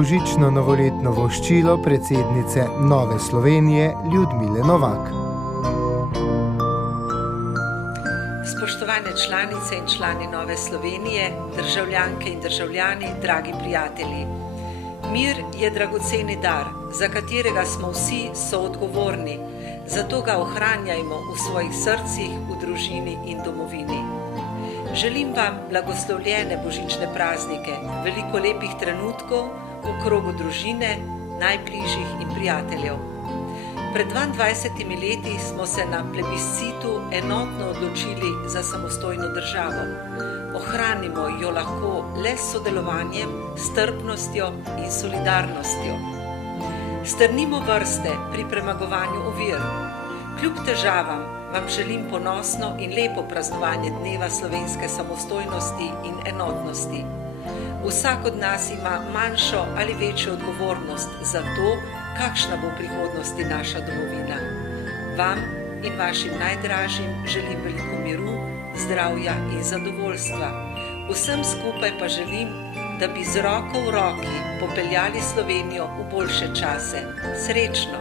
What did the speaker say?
božično novoletno voščilo predsednice Nove Slovenije Ljudmile Novak. Spoštovane članice in člani Nove Slovenije, državljanke in državljani, dragi prijatelji. Mir je dragoceni dar, za katerega smo vsi soodgovorni, zato ga ohranjajmo v svojih srcih, v družini in domovini. Želim vam blagoslovljene božične praznike, veliko lepih trenutkov v krogu družine, najbližjih in prijateljev. Pred 22 leti smo se na plebiscitu enotno odločili za samostojno državo. Ohranimo jo lahko le s sodelovanjem, strpnostjo in solidarnostjo. Strnimo vrste pri premagovanju ovir. Kljub težavam vam želim ponosno in lepo praznovanje Dneva slovenske samostojnosti in enotnosti. Vsak od nas ima manjšo ali večjo odgovornost za to, kakšna bo v prihodnosti naša domovina. Vam in vašim najdražjim želim veliko miru, zdravja in zadovoljstva. Vsem skupaj pa želim, da bi z roko v roki popeljali Slovenijo v boljše čase. Srečno!